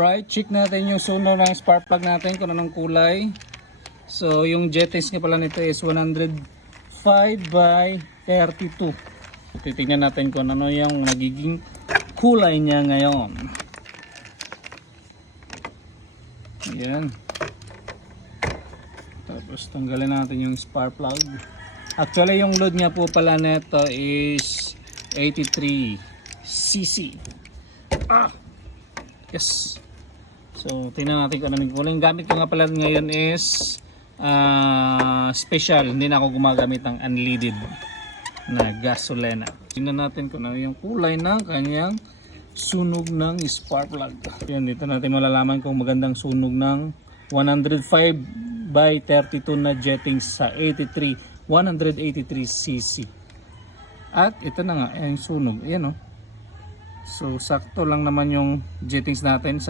Alright, check natin yung sunog ng spark plug natin kung anong kulay. So yung jettings nga pala nito is 105 by 32. Titingnan natin kung ano yung nagiging kulay niya ngayon. Ayan. Tapos tanggalin natin yung spark plug. Actually yung load nga po pala nito is 83cc. Yes. So tingnan natin kung ano yung kulay. Yung gamit ko nga pala ngayon is special. Hindi na ako gumagamit ng unleaded na gasolina. Tingnan natin kung ano yung kulay ng kanyang sunog ng spark plug. Yan, dito natin malalaman kung magandang sunog ng 105 by 32 na jettings sa 183cc. At ito na nga yung sunog. Ayan o. So sakto lang naman yung jettings natin sa